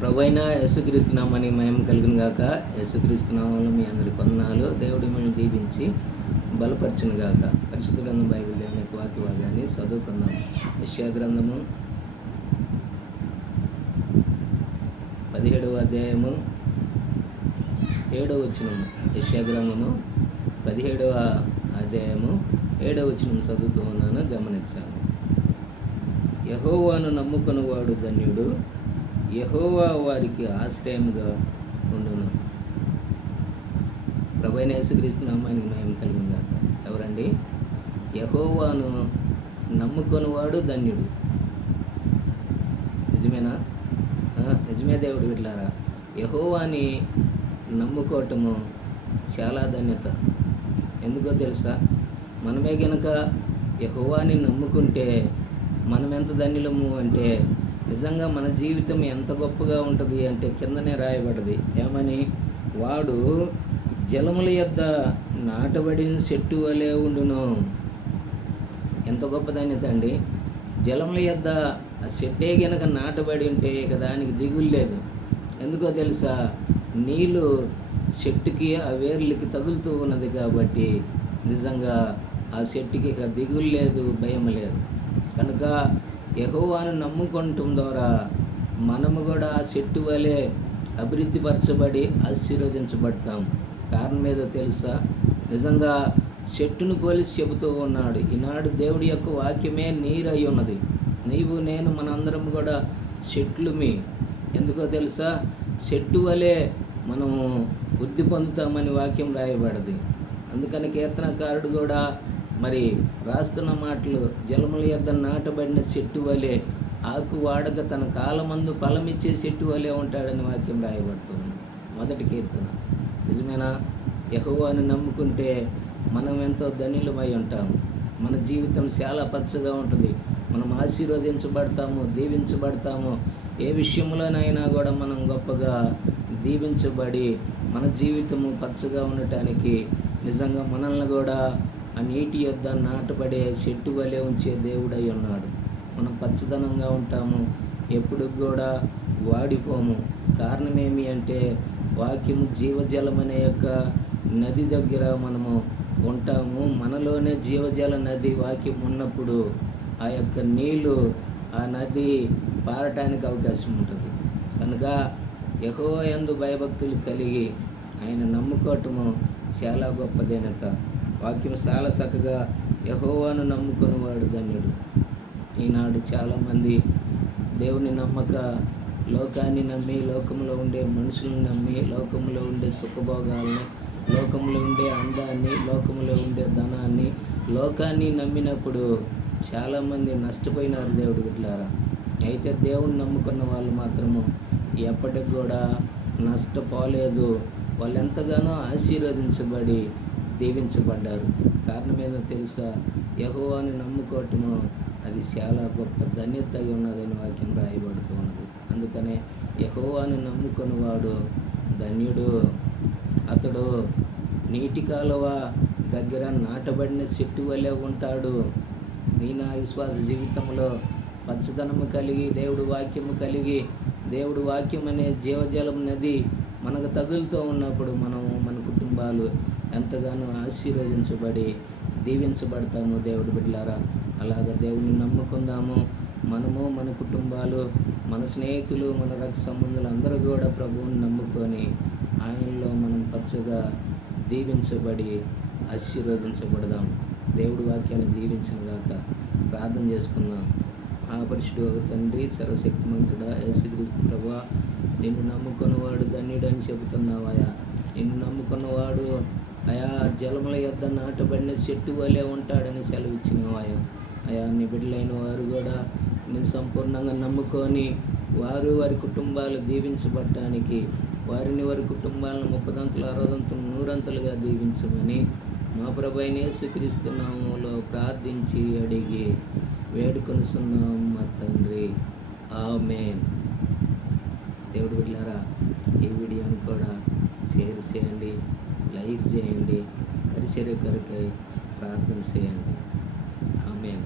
ప్రభువైన యేసుక్రీస్తు నామమునకు మహిమ కలుగును గాక. యేసుక్రీస్తు నామములో మీ అందరికి వందనాలు. దేవుడు మిమ్మల్ని దీవించి బలపరచును గాక. పరిశుద్ధ గ్రంథం బైబిల్ దేవుని యొక్క వాక్య భాగాన్ని చదువుకుందాం. యెషయా గ్రంథము 17వ అధ్యాయము 7వ వచనం. యెషయా గ్రంథము 17వ అధ్యాయము 7వ వచనం చదువుతూ ఉన్నాను, గమనించాను. యెహోవాను నమ్ముకొనువాడు ధన్యుడు, యెహోవా వారికి ఆశ్రయముగా ఉండును. ప్రభువైన యేసుక్రీస్తు నామమునకు మహిమ కలుగును గాక. ఎవరండి? యెహోవాను నమ్ముకొనువాడు ధన్యుడు. నిజమేనా? నిజమే దేవుడు బిడ్డలారా. యెహోవాని నమ్ముకోవటము చాలా ధన్యత. ఎందుకో తెలుసా? మనమే గనుక యెహోవాని నమ్ముకుంటే మనం ఎంత ధన్యులము అంటే, నిజంగా మన జీవితం ఎంత గొప్పగా ఉంటుంది అంటే కిందనే రాయబడ్డది. ఏమని? వాడు జలముల యొద్ద నాటబడిన చెట్టు వలె ఉండును. ఎంత గొప్ప ధన్యత అండి! జలముల యొద్ద ఆ చెట్టే గనక నాటబడి ఉంటే ఇక దానికి దిగులు లేదు. ఎందుకో తెలుసా? నీళ్ళు చెట్టుకి ఆ వేర్లకి తగులుతూ ఉన్నది కాబట్టి నిజంగా ఆ చెట్టుకి ఇక దిగులు లేదు, భయం లేదు. కనుక యెహోవాను నమ్ముకోవటం ద్వారా మనము కూడా ఆ చెట్టు వలె అభివృద్ధిపరచబడి ఆశీర్వదించబడతాం. కారణం ఏదో తెలుసా? నిజంగా చెట్టును పోలిసి చెబుతూ ఉన్నాడు. ఈనాడు దేవుడి యొక్క వాక్యమే నీరై ఉన్నది. నీవు నేను మనందరం కూడా చెట్లుమి. ఎందుకో తెలుసా? చెట్టు వలె మనము వృద్ధి పొందుతామని వాక్యం రాయబడింది. అందుకని కీర్తనకారుడు కూడా మరి రాస్తున్న మాటలు, జలముల యొద్ద నాటబడిన చెట్టు వలె ఆకు వాడక తన కాలమందు ఫలమిచ్చే చెట్టు వలె ఉంటాడని వాక్యం రాయబడుతుంది. మొదటి కీర్తన. నిజమేనా? యెహోవాను నమ్ముకుంటే మనం ఎంతో ధన్యులమై ఉంటాము. మన జీవితం చాలా పచ్చగా ఉంటుంది. మనం ఆశీర్వదించబడతాము, దీవించబడతాము. ఏ విషయంలోనైనా కూడా మనం గొప్పగా దీవించబడి మన జీవితము పచ్చగా ఉండటానికి నిజంగా మనల్ని కూడా ఆ నీటి యొద్ద నాటబడే చెట్టు వలె ఉంచే దేవుడై ఉన్నాడు. మనం పచ్చదనంగా ఉంటాము, ఎప్పుడు కూడా వాడిపోము. కారణం ఏమి అంటే వాక్యము జీవజలం అనే యొక్క నది దగ్గర మనము ఉంటాము. మనలోనే జీవజల నది వాక్యం ఉన్నప్పుడు ఆ యొక్క నీళ్ళు ఆ నది పారటానికి అవకాశం ఉంటుంది. కనుక యెహోవా యందు భయభక్తులు కలిగి ఆయన నమ్ముకోవటము చాలా గొప్ప ధన్యత. వాక్యం చాలా చక్కగా యెహోవాను నమ్ముకునేవాడు ధన్యుడు. ఈనాడు చాలామంది దేవుని నమ్మక లోకాన్ని నమ్మి, లోకంలో ఉండే మనుషులను నమ్మి, లోకంలో ఉండే సుఖభోగాల్ని, లోకంలో ఉండే అందాన్ని, లోకంలో ఉండే ధనాన్ని, లోకాన్ని నమ్మినప్పుడు చాలామంది నష్టపోయినారు దేవుడు బిడ్డలారా. అయితే దేవుని నమ్ముకున్న వాళ్ళు మాత్రము ఎప్పటికి కూడా నష్టపోలేదు. వాళ్ళు ఎంతగానో ఆశీర్వదించబడి దీవించబడ్డారు. కారణం ఏదో తెలుసా? యెహోవాను నమ్ముకోవటము అది చాలా గొప్ప ధన్యత అయి ఉన్నదని వాక్యం రాయబడుతూ ఉన్నది. అందుకనే యెహోవాను నమ్ముకునేవాడు ధన్యుడు. అతడు నీటి కాలువ దగ్గర నాటబడిన చెట్టు వలె ఉంటాడు. నీ నా విశ్వాస జీవితంలో పచ్చదనము కలిగి, దేవుడు వాక్యము కలిగి, దేవుడు వాక్యం అనే జీవజలం నది మనకు తగులుతూ ఉన్నప్పుడు మనము, మన కుటుంబాలు ఎంతగానో ఆశీర్వదించబడి దీవించబడతాము దేవుడి బిడ్డలారా. అలాగా దేవుని నమ్ముకుందాము. మనము, మన కుటుంబాలు, మన స్నేహితులు, మన రక్త సంబంధులు అందరూ కూడా ప్రభువుని నమ్ముకొని ఆయనలో మనం పచ్చగా దీవించబడి ఆశీర్వదించబడదాం. దేవుడి వాక్యాన్ని దీవించినగాక. ప్రార్థన చేసుకుందాం. మహాపరిశుడు తండ్రి, సర్వశక్తిమంతుడా, యేసుక్రీస్తు ప్రభువా, నిన్ను నమ్ముకున్నవాడు ధన్యుడని చెబుతున్నావయ్యా. నిన్ను నమ్ముకున్నవాడు అయా జలముల యొద్ద నాటబడిన చెట్టు వలె ఉంటాడని సెలవిచ్చినవాయా. అయా నీ బిడ్డలైన వారు కూడా నేను సంపూర్ణంగా నమ్ముకొని వారు వారి కుటుంబాలు దీవించబడటానికి, వారిని వారి కుటుంబాలను 30 60 100 దీవించమని మా ప్రభువైన యేసుక్రీస్తు నామములో ప్రార్థించి అడిగి వేడుకొనుచున్నాం మా తండ్రి. ఆమేన్. దేవుడి బిడ్డలారా, ఈ వీడియోని కూడా షేర్ చేయండి, లైక్ చేయండి, పరిచర్య కొరకై ప్రార్థన చేయండి. ఆమేన్.